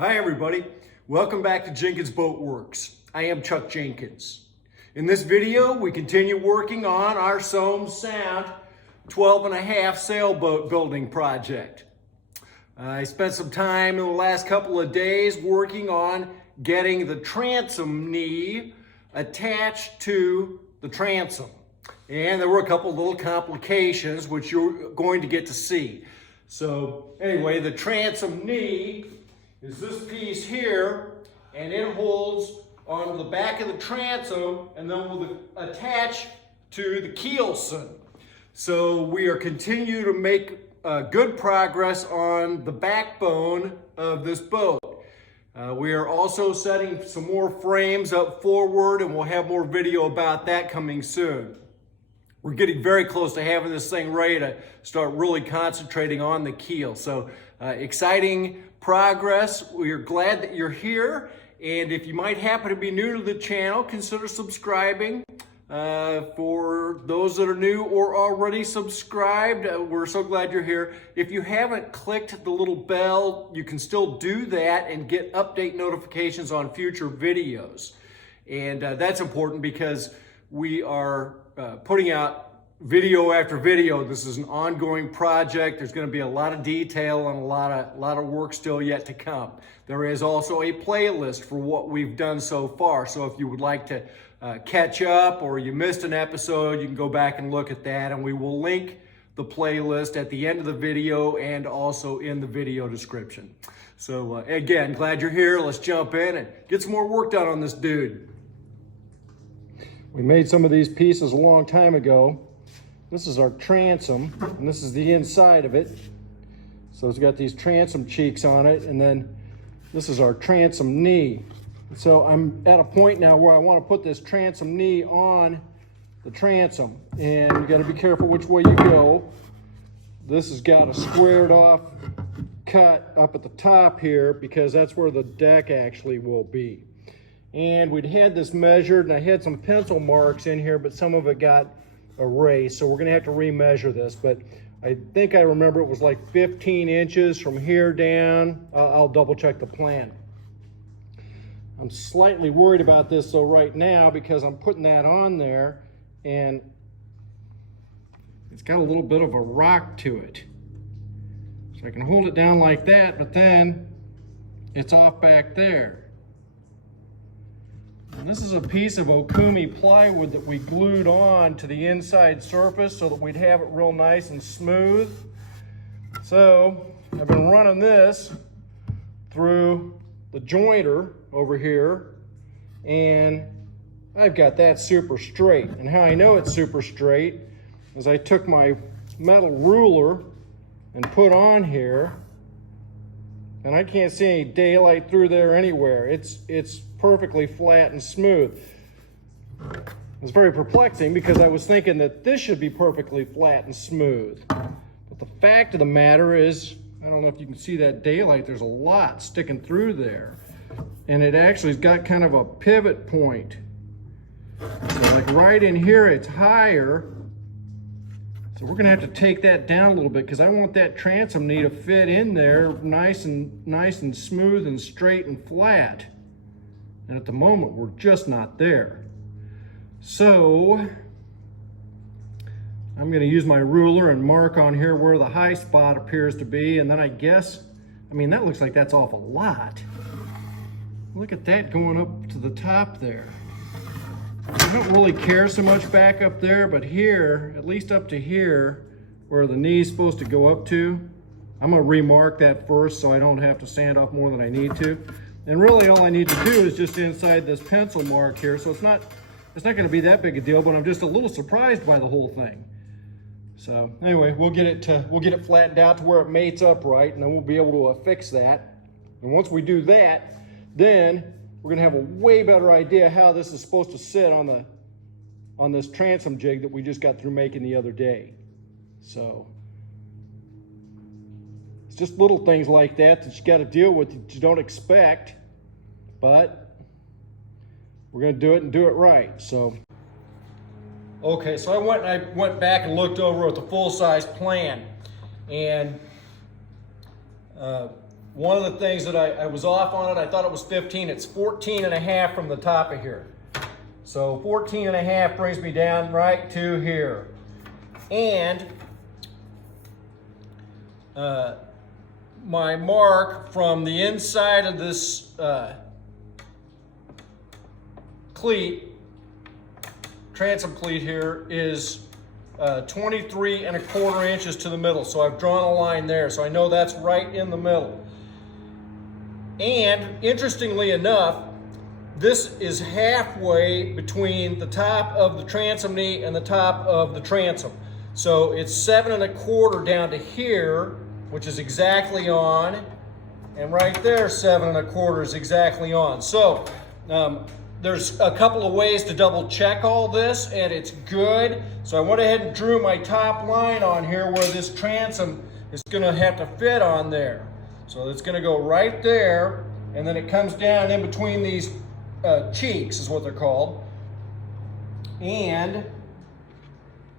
Hi everybody, welcome back to Jenkins Boat Works. I am Chuck Jenkins. In this video, we continue working on our Soam Sound 12.5 sailboat building project. I spent some time in the last couple of days working on getting the transom knee attached to the transom. And there were a couple little complications which you're going to get to see. So anyway, the transom knee is this piece here, and it holds on the back of the transom and then will attach to the keelson. So we are continuing to make good progress on the backbone of this boat. We are also setting some more frames up forward, and we'll have more video about that coming soon. We're getting very close to having this thing ready to start really concentrating on the keel. So exciting progress. We are glad that you're here. And if you might happen to be new to the channel, consider subscribing. For those that are new or already subscribed, we're so glad you're here. If you haven't clicked the little bell, you can still do that and get update notifications on future videos. And that's important because we are putting out video after video. This is an ongoing project. There's going to be a lot of detail and a lot of work still yet to come. There is also a playlist for what we've done so far. So if you would like to catch up or you missed an episode, you can go back and look at that, and we will link the playlist at the end of the video and also in the video description. So again, glad you're here. Let's jump in and get some more work done on this dude. We made some of these pieces a long time ago. This is our transom, and this is the inside of it. So it's got these transom cheeks on it, and then this is our transom knee. So I'm at a point now where I want to put this transom knee on the transom, and you got to be careful which way you go. This has got a squared off cut up at the top here because that's where the deck actually will be. And we'd had this measured, and I had some pencil marks in here, but some of it got erased, so we're going to have to remeasure this. But I think I remember it was like 15 inches from here down. I'll double check the plan. I'm slightly worried about this though right now because I'm putting that on there and it's got a little bit of a rock to it. So I can hold it down like that, but then it's off back there. And this is a piece of Okumi plywood that we glued on to the inside surface so that we'd have it real nice and smooth. So I've been running this through the jointer over here, and I've got that super straight. And how I know it's super straight is I took my metal ruler and put on here, and I can't see any daylight through there anywhere. It's perfectly flat and smooth. It's very perplexing because I was thinking that this should be perfectly flat and smooth. But the fact of the matter is, I don't know if you can see that daylight, there's a lot sticking through there. And it actually has got kind of a pivot point. So like right in here, it's higher. So we're gonna have to take that down a little bit because I want that transom knee to fit in there nice and smooth and straight and flat. And at the moment, we're just not there. So I'm going to use my ruler and mark on here where the high spot appears to be. And then I mean, that looks like that's off a lot. Look at that going up to the top there. I don't really care so much back up there, but here, at least up to here, where the knee's supposed to go up to, I'm going to remark that first so I don't have to sand off more than I need to. And really all I need to do is just inside this pencil mark here. So it's not going to be that big a deal, but I'm just a little surprised by the whole thing. So anyway, we'll get it flattened out to where it mates up right, and then we'll be able to affix that. And once we do that, then we're going to have a way better idea how this is supposed to sit on this transom jig that we just got through making the other day. So it's just little things like that you got to deal with that you don't expect, but we're going to do it and do it right. So, okay, so I went back and looked over at the full-size plan, and one of the things that I was off on it, I thought it was 15. It's 14 and a half from the top of here. So 14 and a half brings me down right to here. And my mark from the inside of this cleat, transom cleat here, is 23 and a quarter inches to the middle. So I've drawn a line there, so I know that's right in the middle. And interestingly enough, this is halfway between the top of the transom knee and the top of the transom. So it's 7 and a quarter down to here, which is exactly on, and right there 7 and a quarter is exactly on. So there's a couple of ways to double check all this, and it's good. So I went ahead and drew my top line on here where this transom is gonna have to fit on there. So it's gonna go right there, and then it comes down in between these cheeks is what they're called. And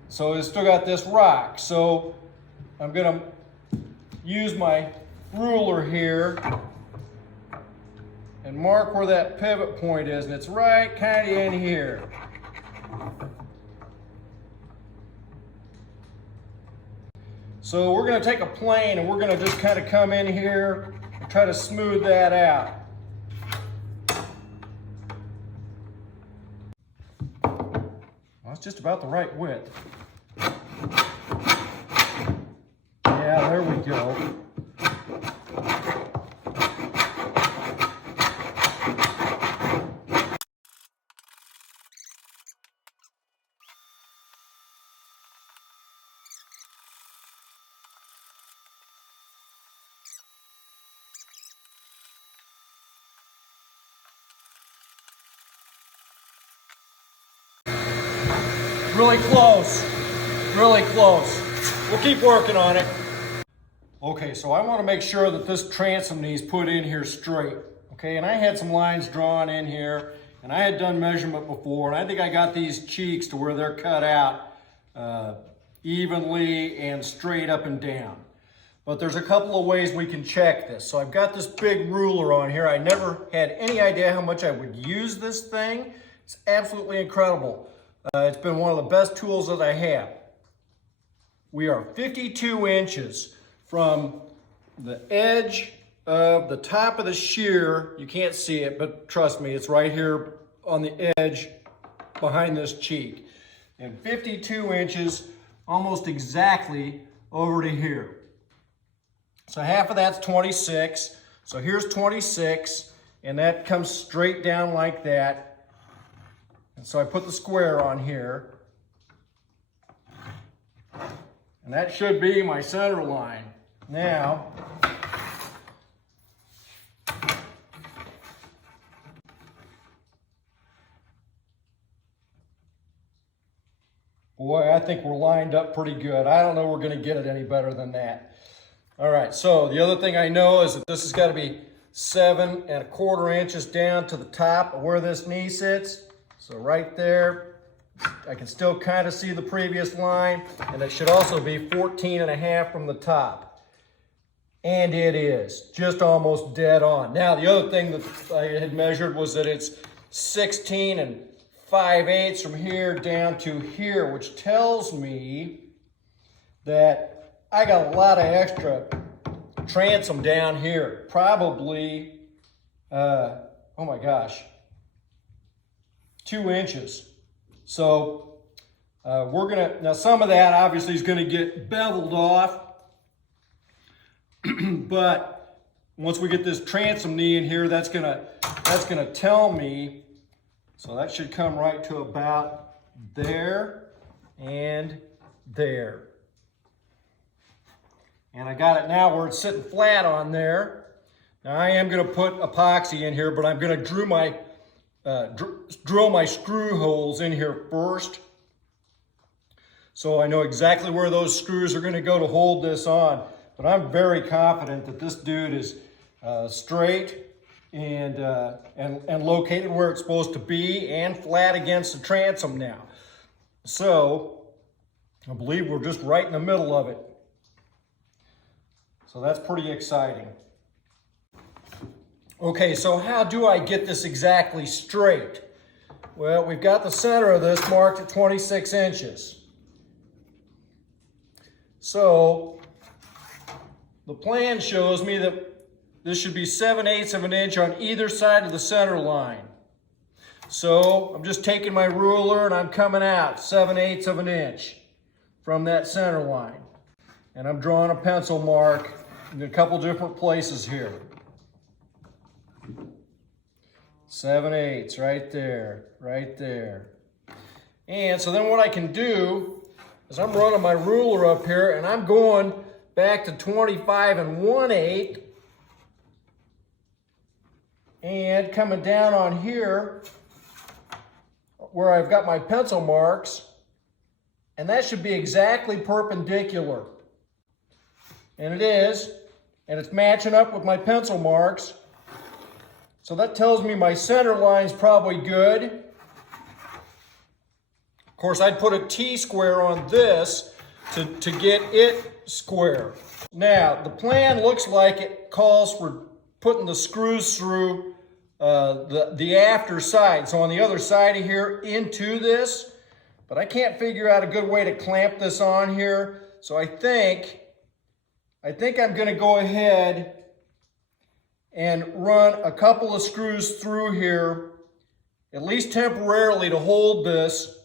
so it's still got this rock. So I'm gonna use my ruler here and mark where that pivot point is, and it's right kind of in here. So we're gonna take a plane and we're gonna just kind of come in here and try to smooth that out. Well, it's just about the right width. Yeah, there we go. Really close, really close. We'll keep working on it. Okay, so I want to make sure that this transom knee is put in here straight. Okay, and I had some lines drawn in here, and I had done measurement before, and I think I got these cheeks to where they're cut out evenly and straight up and down. But there's a couple of ways we can check this. So I've got this big ruler on here. I never had any idea how much I would use this thing. It's absolutely incredible. It's been one of the best tools that I have. We are 52 inches from the edge of the top of the shear. You can't see it, but trust me, it's right here on the edge behind this cheek. And 52 inches almost exactly over to here. So half of that's 26. So here's 26, and that comes straight down like that. And so I put the square on here. And that should be my center line. Now, boy, I think we're lined up pretty good. I don't know we're going to get it any better than that. All right, so the other thing I know is that this has got to be 7 and a quarter inches down to the top of where this knee sits. So right there, I can still kind of see the previous line, and it should also be 14 and a half from the top. And it is, just almost dead on. Now, the other thing that I had measured was that it's 16 and 5/8 from here down to here, which tells me that I got a lot of extra transom down here. Probably, oh my gosh, 2 inches. So we're gonna, now some of that obviously is gonna get beveled off, but once we get this transom knee in here, that's gonna tell me, so that should come right to about there and there. And I got it now where it's sitting flat on there. Now I am gonna put epoxy in here, but I'm gonna drill my screw holes in here first, so I know exactly where those screws are going to go to hold this on. But I'm very confident that this dude is straight and located where it's supposed to be and flat against the transom now. So I believe we're just right in the middle of it. So that's pretty exciting. Okay, so how do I get this exactly straight? Well, we've got the center of this marked at 26 inches. So the plan shows me that this should be 7/8 of an inch on either side of the center line. So I'm just taking my ruler and I'm coming out 7/8 of an inch from that center line. And I'm drawing a pencil mark in a couple different places here. 7/8 right there, right there. And so then what I can do is I'm running my ruler up here and I'm going back to 25 1/8 and coming down on here where I've got my pencil marks, and that should be exactly perpendicular. And it is, and it's matching up with my pencil marks. So that tells me my center line's probably good. Of course, I'd put a T-square on this to get it square. Now, the plan looks like it calls for putting the screws through the after side. So on the other side of here into this, but I can't figure out a good way to clamp this on here. So I think I'm gonna go ahead and run a couple of screws through here, at least temporarily, to hold this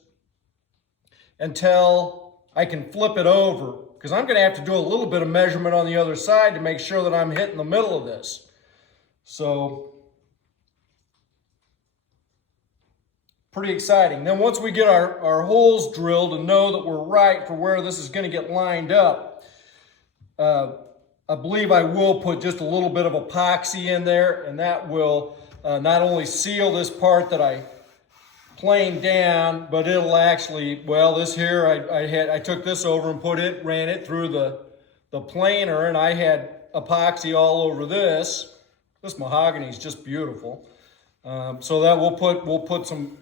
until I can flip it over, because I'm gonna have to do a little bit of measurement on the other side to make sure that I'm hitting the middle of this. So, pretty exciting. Then once we get our holes drilled and know that we're right for where this is gonna get lined up, I believe I will put just a little bit of epoxy in there, and that will not only seal this part that I planed down, but it'll actually, well, this here, I took this over and ran it through the planer, and I had epoxy all over this. This mahogany is just beautiful. So that we'll put some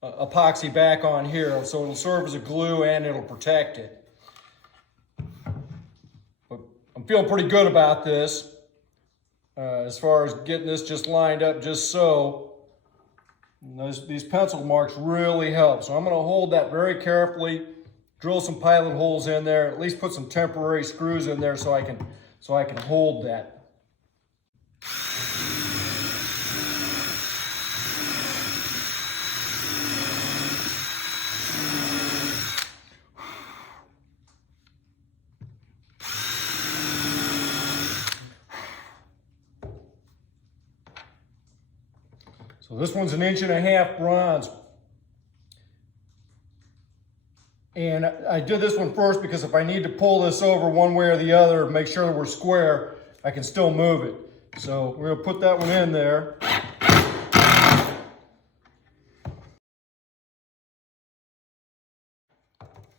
epoxy back on here, so it'll serve as a glue and it'll protect it. But I'm feeling pretty good about this as far as getting this just lined up just so. These pencil marks really help. So I'm going to hold that very carefully, drill some pilot holes in there, at least put some temporary screws in there so I can hold that. So this one's 1.5 inch bronze. And I did this one first because if I need to pull this over one way or the other, make sure that we're square, I can still move it. So we're gonna put that one in there.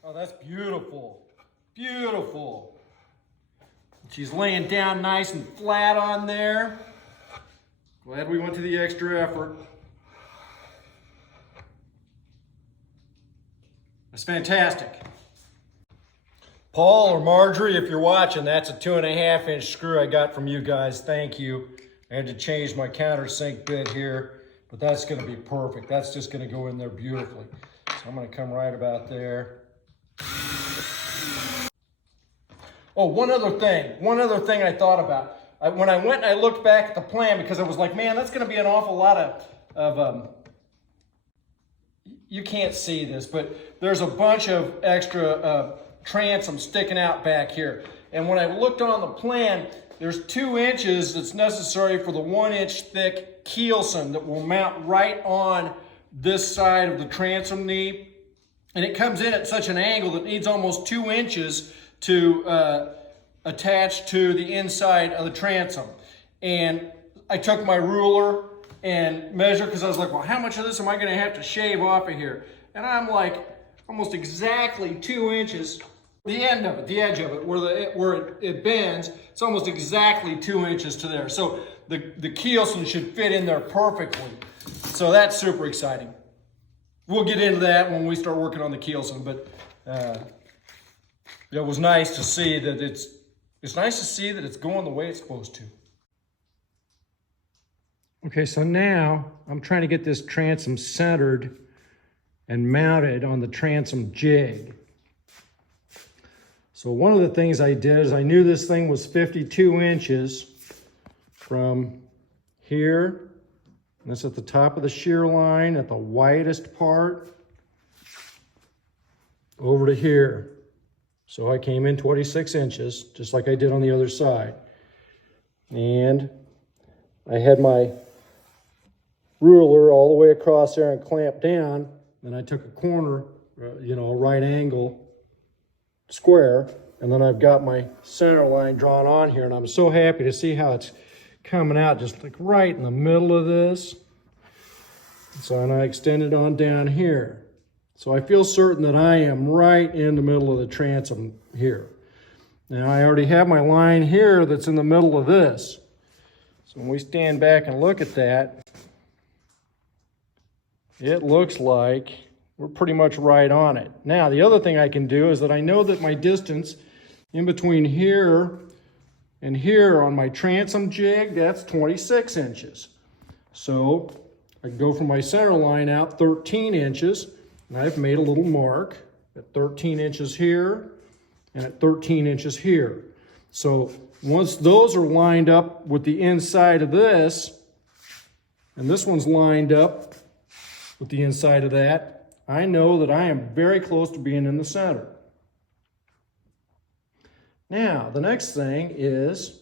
Oh, that's beautiful, beautiful. She's laying down nice and flat on there. Glad we went to the extra effort. That's fantastic. Paul or Marjorie, if you're watching, that's a 2.5 inch screw I got from you guys. Thank you. I had to change my countersink bit here, but that's gonna be perfect. That's just gonna go in there beautifully. So I'm gonna come right about there. Oh, one other thing I thought about. When I went and I looked back at the plan, because I was like, man, that's going to be an awful lot of you can't see this, but there's a bunch of extra transom sticking out back here. And when I looked on the plan, there's 2 inches that's necessary for the 1 inch thick keelson that will mount right on this side of the transom knee. And it comes in at such an angle that it needs almost 2 inches to attached to the inside of the transom. And I took my ruler and measured, because I was like, well, how much of this am I gonna have to shave off of here? And I'm like, almost exactly 2 inches, the end of it, the edge of it, where it bends, it's almost exactly 2 inches to there. So the keelson should fit in there perfectly. So that's super exciting. We'll get into that when we start working on the keelson, but it was nice to see that it's going the way it's supposed to. Okay, so now I'm trying to get this transom centered and mounted on the transom jig. So one of the things I did is I knew this thing was 52 inches from here. That's at the top of the shear line at the widest part over to here. So I came in 26 inches, just like I did on the other side. And I had my ruler all the way across there and clamped down. Then I took a corner, a right angle square, and then I've got my center line drawn on here, and I'm so happy to see how it's coming out just like right in the middle of this. So, and I extended on down here. So I feel certain that I am right in the middle of the transom here. Now I already have my line here that's in the middle of this. So when we stand back and look at that, it looks like we're pretty much right on it. Now, the other thing I can do is that I know that my distance in between here and here on my transom jig, that's 26 inches. So I can go from my center line out 13 inches, and I've made a little mark at 13 inches here and at 13 inches here. So once those are lined up with the inside of this, and this one's lined up with the inside of that, I know that I am very close to being in the center. Now, the next thing is,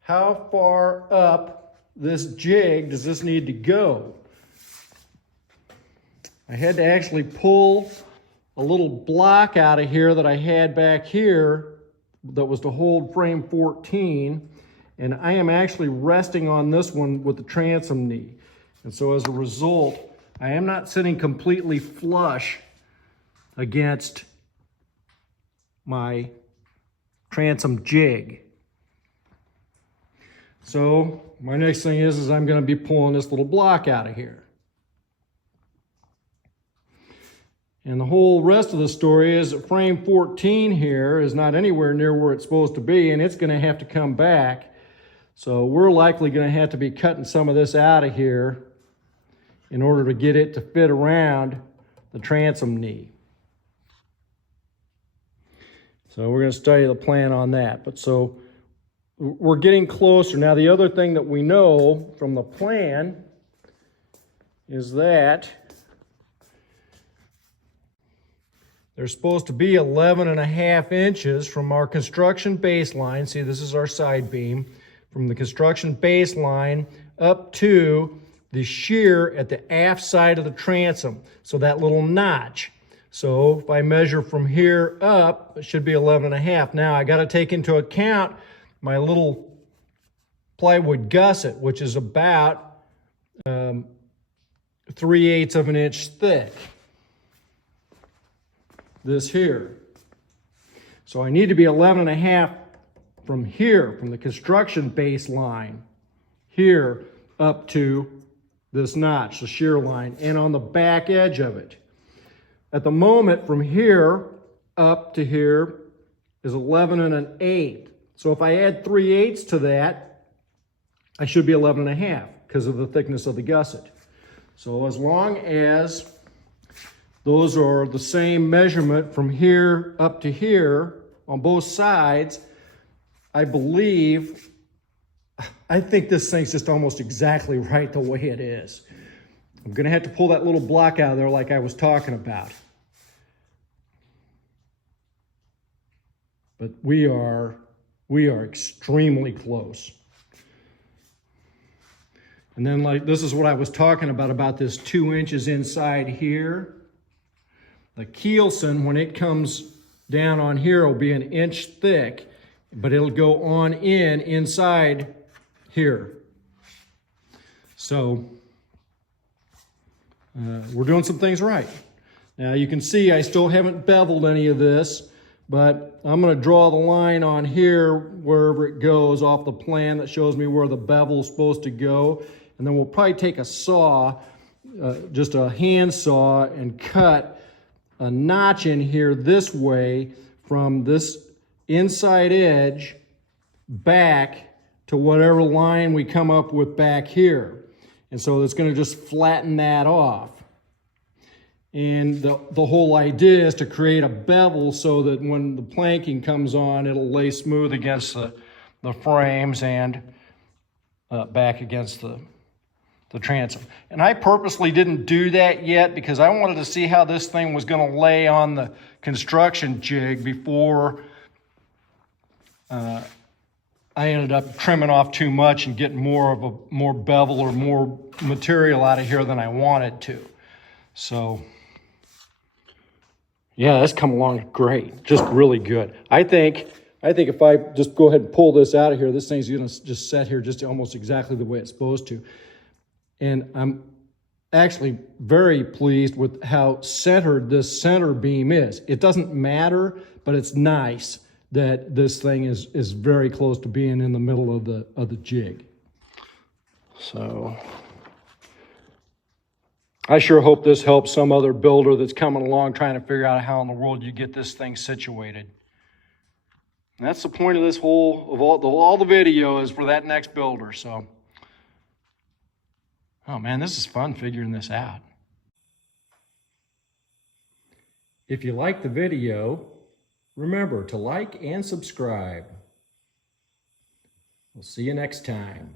how far up this jig does this need to go? I had to actually pull a little block out of here that I had back here that was to hold frame 14, and I am actually resting on this one with the transom knee. And so as a result, I am not sitting completely flush against my transom jig. So my next thing is I'm going to be pulling this little block out of here. And the whole rest of the story is that frame 14 here is not anywhere near where it's supposed to be, and it's going to have to come back. So we're likely going to have to be cutting some of this out of here in order to get it to fit around the transom knee. So we're going to study the plan on that. But so we're getting closer. Now the other thing that we know from the plan is that there's supposed to be 11.5 inches from our construction baseline. See, this is our side beam. From the construction baseline up to the shear at the aft side of the transom. So that little notch. So if I measure from here up, it should be 11.5. Now I got to take into account my little plywood gusset, which is about 3/8 of an inch thick. This here. So I need to be 11.5 from here, from the construction baseline, here up to this notch, the shear line, and on the back edge of it. At the moment, from here up to here is 11.1/8. So if I add 3/8 to that, I should be 11.5 because of the thickness of the gusset. So as long as those are the same measurement from here up to here on both sides, I think this thing's just almost exactly right the way it is. I'm going to have to pull that little block out of there like I was talking about. But we are extremely close. And then this is what I was talking about this 2 inches inside here. The keelson, when it comes down on here, will be 1 inch thick, but it'll go on inside here. So we're doing some things right. Now you can see I still haven't beveled any of this, but I'm going to draw the line on here wherever it goes off the plan that shows me where the bevel is supposed to go. And then we'll probably take a saw, just a hand saw, and cut a notch in here this way from this inside edge back to whatever line we come up with back here. And so it's going to just flatten that off. And the whole idea is to create a bevel so that when the planking comes on, it'll lay smooth against the frames and back against the transom. And I purposely didn't do that yet because I wanted to see how this thing was going to lay on the construction jig before I ended up trimming off too much and getting more bevel or more material out of here than I wanted to. So yeah, that's come along great, just really good. I think if I just go ahead and pull this out of here, this thing's gonna just set here just almost exactly the way it's supposed to. And I'm actually very pleased with how centered this center beam is. It doesn't matter, but it's nice that this thing is very close to being in the middle of the jig. So I sure hope this helps some other builder that's coming along trying to figure out how in the world you get this thing situated. And that's the point of this all the video is for that next builder. So, oh man, this is fun figuring this out. If you like the video, remember to like and subscribe. We'll see you next time.